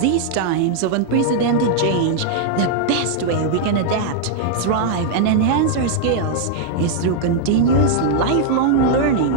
these times of unprecedented change, the best way we can adapt, thrive, and enhance our skills is through continuous lifelong learning.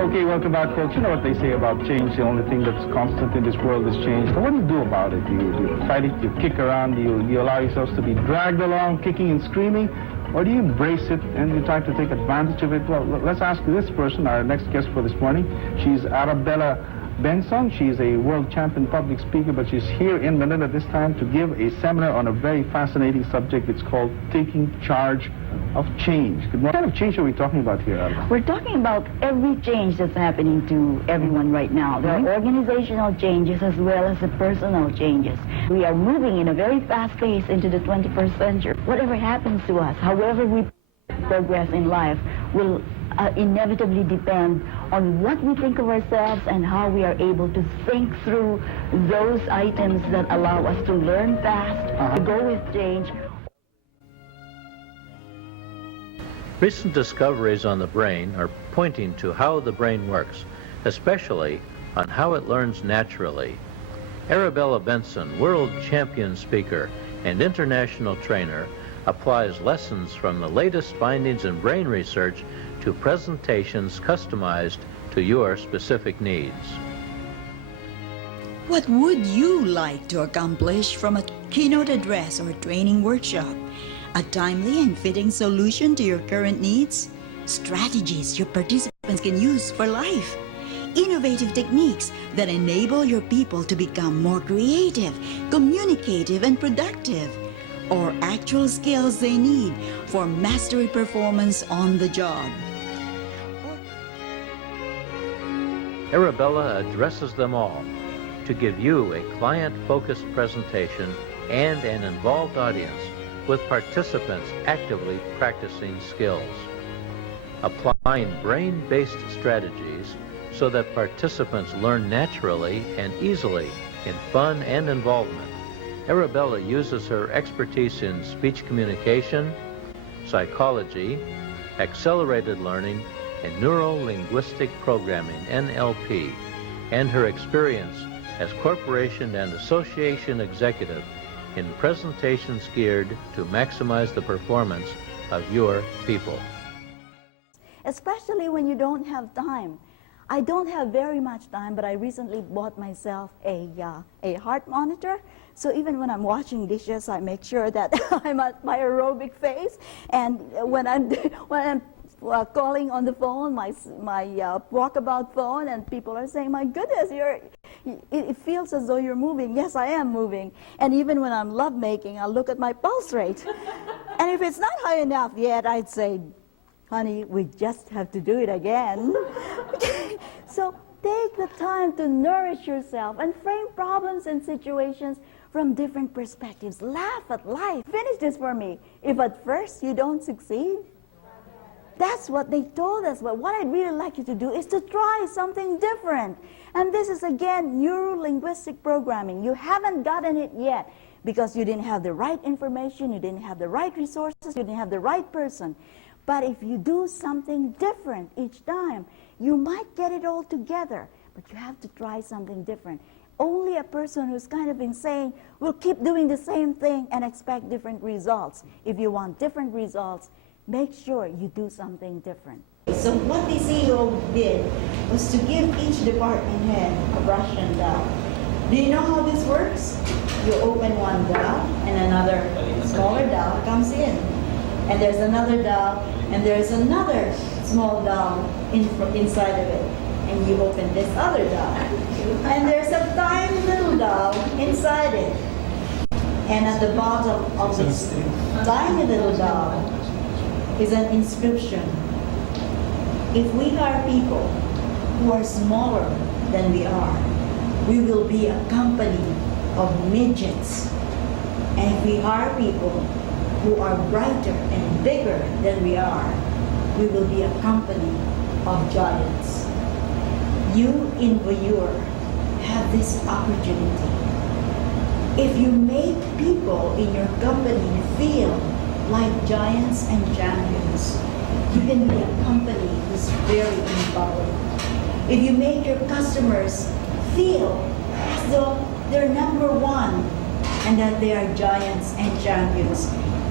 Okay, welcome back, folks. You know what they say about change. The only thing that's constant in this world is change. So what do you do about it? You fight it, you kick around, you allow yourselves to be dragged along, kicking and screaming, or do you embrace it and you try to take advantage of it? Well, let's ask this person, our next guest for this morning. She's Arabella Bengson. She's a world champion public speaker, but she's here in Manila this time to give a seminar on a very fascinating subject. It's called Taking Charge of Change. What kind of change are we talking about here, Arabella? We're talking about every change that's happening to everyone right now. There are organizational changes as well as the personal changes. We are moving in a very fast pace into the 21st century. Whatever happens to us, however we progress in life, will inevitably depend on what we think of ourselves and how we are able to think through those items that allow us to learn fast, to go with change. Recent discoveries on the brain are pointing to how the brain works, especially on how it learns naturally. Arabella Bengson, world champion speaker and international trainer, applies lessons from the latest findings in brain research to presentations customized to your specific needs. What would you like to accomplish from a keynote address or training workshop? A timely and fitting solution to your current needs? Strategies your participants can use for life? Innovative techniques that enable your people to become more creative, communicative, and productive? Or actual skills they need for mastery performance on the job? Arabella addresses them all to give you a client-focused presentation and an involved audience with participants actively practicing skills. Applying brain-based strategies so that participants learn naturally and easily in fun and involvement. Arabella uses her expertise in speech communication, psychology, accelerated learning, and neuro-linguistic programming, NLP, and her experience as corporation and association executive in presentations geared to maximize the performance of your people. Especially when you don't have time. I don't have very much time, but I recently bought myself a heart monitor. So even when I'm washing dishes, I make sure that I'm at my aerobic phase. And when I'm calling on the phone, my walkabout phone, and people are saying, "My goodness, it feels as though you're moving." Yes, I am moving. And even when I'm lovemaking, I'll look at my pulse rate. And if it's not high enough yet, I'd say, "Honey, we just have to do it again." So take the time to nourish yourself and frame problems and situations from different perspectives. Laugh at life. Finish this for me. If at first you don't succeed, that's what they told us. But what I'd really like you to do is to try something different. And this is, again, neuro-linguistic programming. You haven't gotten it yet because you didn't have the right information, you didn't have the right resources, you didn't have the right person. But if you do something different each time, you might get it all together. But you have to try something different. Only a person who's kind of insane will keep doing the same thing and expect different results. If you want different results, make sure you do something different. So what the CEO did was to give each department head a brush and dowel. Do you know how this works? You open one dowel and another smaller dowel comes in. And there's another dowel and there's another small dowel inside of it. And you open this other dowel. And there's a tiny little dowel inside it. And at the bottom of this tiny little dowel is an inscription. If we hire people who are smaller than we are, we will be a company of midgets. And if we hire people who are brighter and bigger than we are, we will be a company of giants. You in Voyeur have this opportunity. If you make people in your company feel like giants and champions, you can be a company who's very empowering. If you make your customers feel as though they're number one and that they are giants and champions,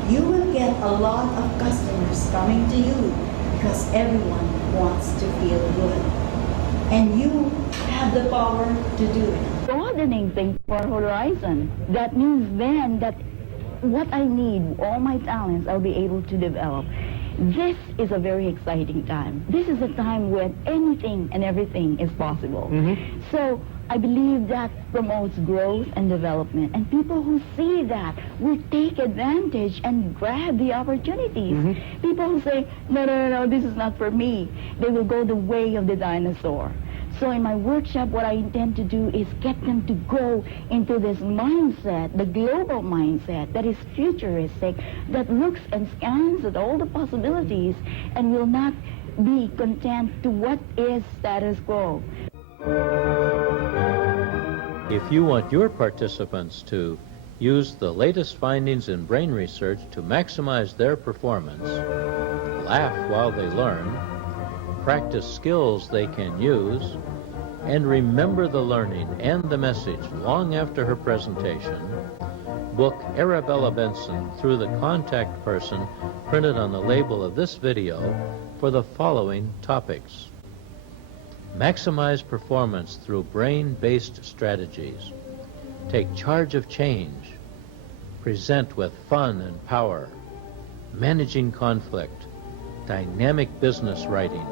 you will get a lot of customers coming to you because everyone wants to feel good. And you have the power to do it. Broadening things for horizon. That means then that what I need, all my talents, I'll be able to develop. This is a very exciting time. This is a time when anything and everything is possible. So I believe that promotes growth and development. And people who see that will take advantage and grab the opportunities. People who say, no, this is not for me, they will go the way of the dinosaur. So in my workshop, what I intend to do is get them to go into this mindset, the global mindset that is futuristic, that looks and scans at all the possibilities and will not be content to what is status quo. If you want your participants to use the latest findings in brain research to maximize their performance, laugh while they learn, practice skills they can use, and remember the learning and the message long after her presentation, book Arabella Bengson through the contact person printed on the label of this video for the following topics. Maximize performance through brain-based strategies. Take charge of change. Present with fun and power. Managing conflict. Dynamic business writing.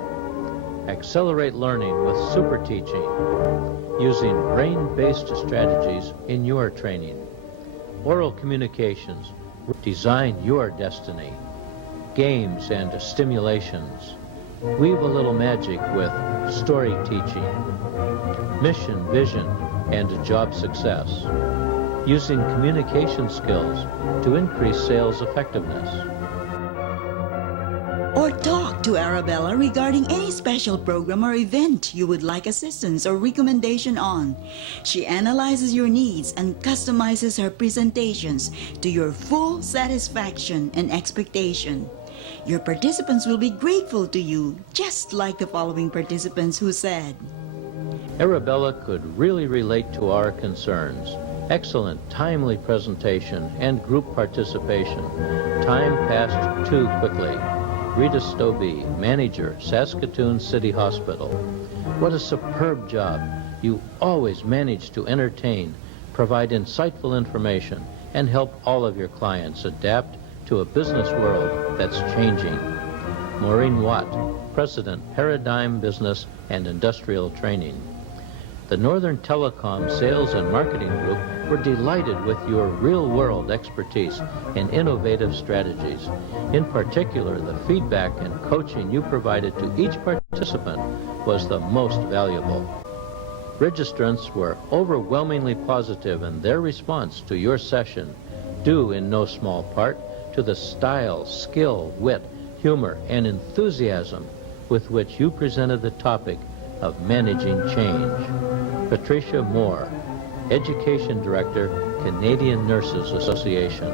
Accelerate learning with super teaching. Using brain-based strategies in your training. Oral communications. Design your destiny. Games and stimulations. Weave a little magic with story teaching. Mission, vision, and job success. Using communication skills to increase sales effectiveness. Or talk to Arabella regarding any special program or event you would like assistance or recommendation on. She analyzes your needs and customizes her presentations to your full satisfaction and expectation. Your participants will be grateful to you, just like the following participants who said, Arabella could really relate to our concerns. Excellent, timely presentation and group participation. Time passed too quickly. Rita Stobie, manager, Saskatoon City Hospital. What a superb job. You always manage to entertain, provide insightful information, and help all of your clients adapt to a business world that's changing. Maureen Watt, President, Paradigm Business and Industrial Training. The Northern Telecom Sales and Marketing Group were delighted with your real-world expertise and innovative strategies. In particular, the feedback and coaching you provided to each participant was the most valuable. Registrants were overwhelmingly positive in their response to your session, due in no small part to the style, skill, wit, humor, and enthusiasm with which you presented the topic of managing change. Patricia Moore, Education Director, Canadian Nurses Association.